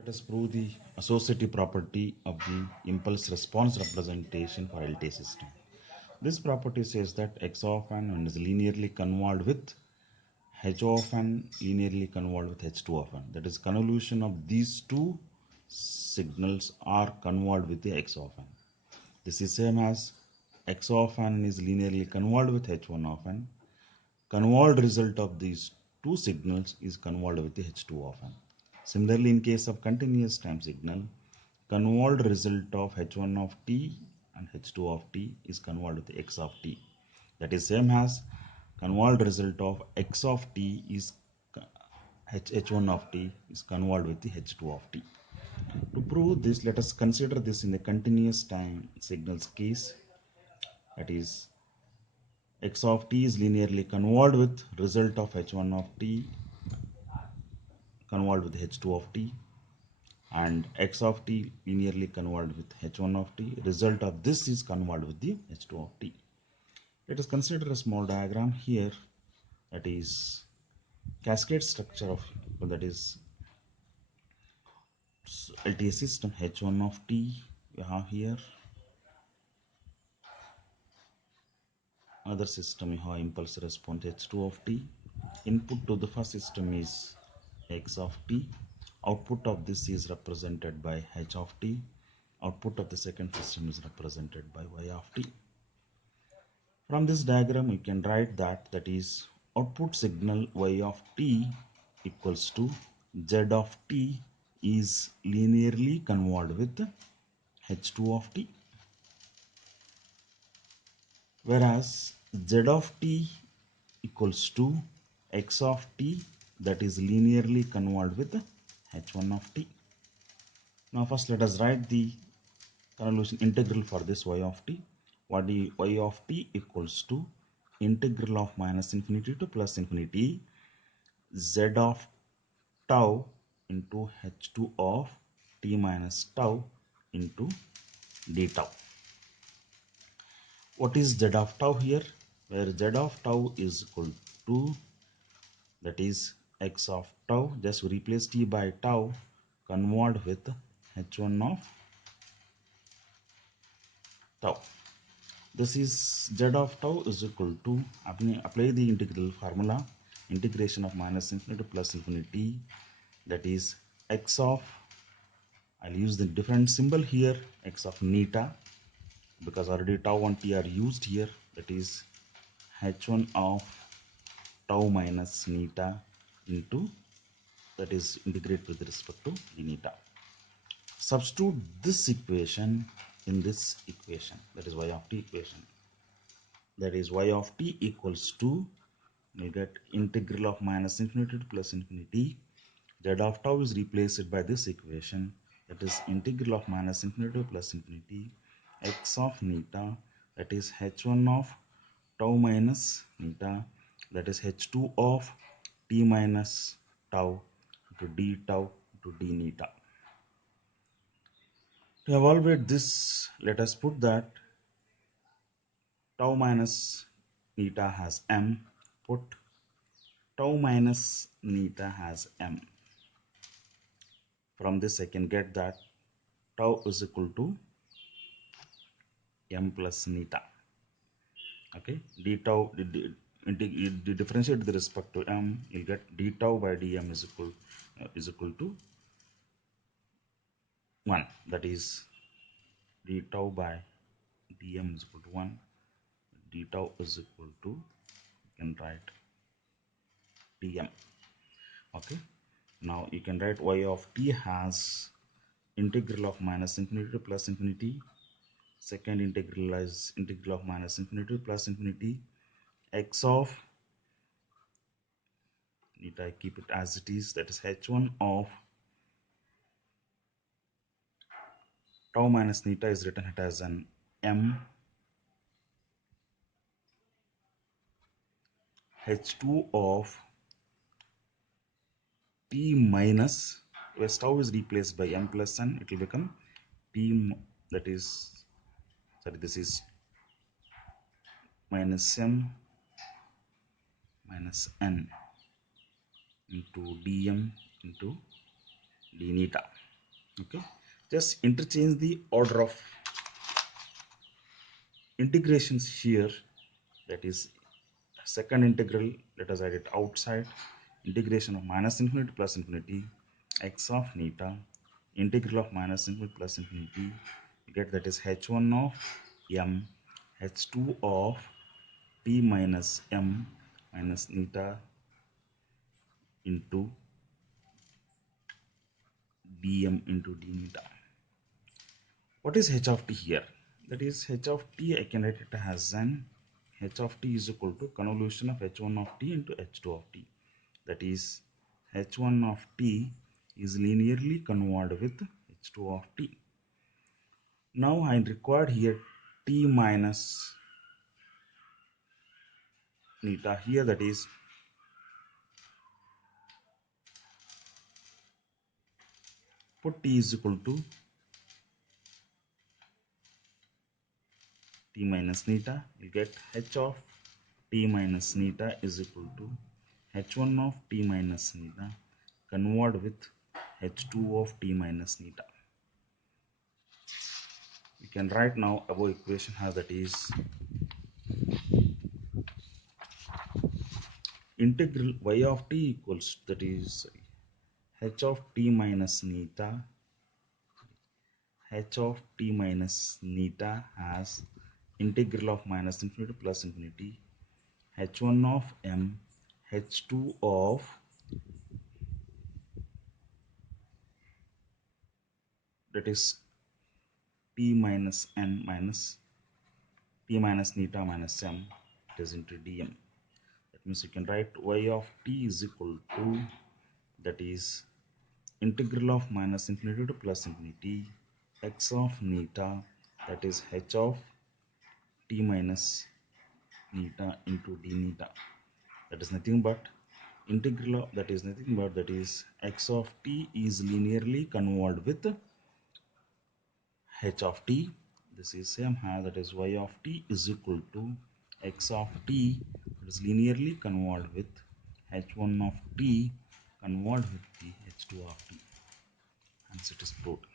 Let us prove the associative property of the impulse response representation for LTI system. This property says that x of n is linearly convolved with h of n linearly convolved with h2 of n. That is, convolution of these two signals are convolved with the x of n. This is same as x of n is linearly convolved with h1 of n. Convolved result of these two signals is convolved with the h2 of n. Similarly, in case of continuous time signal, convolved result of h1 of t and h2 of t is convolved with x of t. That is same as convolved result of x of t is h1 of t is convolved with the h2 of t. To prove this, let us consider this in the continuous time signals case. That is, x of t is linearly convolved with result of h1 of t convolved with h2 of t, and x of t linearly convolved with h1 of t. Result of this is convolved with the h2 of t. Let us consider a small diagram here, that is cascade structure of, that is LTI system. H1 of t we have here, other system we have impulse response h2 of t. Input to the first system is x of t. Output of this is represented by h of t. Output of the second system is represented by y of t. From this diagram we can write that is output signal y of t equals to z of t is linearly convolved with h2 of t, whereas z of t equals to x of t, that is linearly convolved with h1 of t. Now first let us write the convolution integral for this y of t. What is y of t equals to integral of minus infinity to plus infinity z of tau into h2 of t minus tau into d tau. What is z of tau here? Where z of tau is equal to, that is x of tau, just replace t by tau, convolved with h1 of tau. This is z of tau is equal to, apply the integral formula, integration of minus infinity to plus infinity, that is x of, I'll use the different symbol here, x of neta, because already tau and t are used here, that is h1 of tau minus neta into, that is integrate with respect to d neta. Substitute this equation in this equation, that is y of t equation. That is y of t equals to, we get integral of minus infinity to plus infinity. Z of tau is replaced by this equation, that is integral of minus infinity to plus infinity x of neta, that is h1 of tau minus neta, that is h2 of t minus tau to d tau to d neta. To evaluate this, let us put that tau minus neta has m, put tau minus neta has m. From this I can get that tau is equal to m plus neta. Okay, d tau, the differentiate with respect to m, you get d tau by dm is equal to 1. That is d tau by dm is equal to 1. D tau is equal to, you can write dm. Okay, now you can write y of t has integral of minus infinity to plus infinity. Second integral is integral of minus infinity to plus infinity x of neta, I keep it as it is, that is h1 of tau minus neta is written it as an m, h2 of t minus, where tau is replaced by m plus n, it will become p, that is, sorry, this is minus m minus n into dm into d neta. Okay, just interchange the order of integrations here. That is second integral, let us write it outside. Integration of minus infinity plus infinity x of neta, integral of minus infinity plus infinity, you get that is h1 of m h2 of t minus m minus neta into dm into d neta. What is h of t here? That is h of t, I can write it as an h of t is equal to convolution of h1 of t into h2 of t. That is h1 of t is linearly convolved with h2 of t. Now I required here t minus neta here, that is put t is equal to t minus neta, you get h of t minus neta is equal to h1 of t minus neta convolved with h2 of t minus neta. We can write now above equation as that is integral y of t equals, that is h of t minus neta, h of t minus neta has integral of minus infinity plus infinity h1 of m h2 of that is t minus n minus t minus neta minus m, it is into dm. That means you can write y of t is equal to, that is integral of minus infinity to plus infinity x of neta, that is h of t minus neta into d neta. That is nothing but integral of, that is nothing but, that is x of t is linearly convolved with h of t. This is same as, that is y of t is equal to x of t, that is linearly convolved with h1 of t convolved with the h2 of t. Hence it is proved.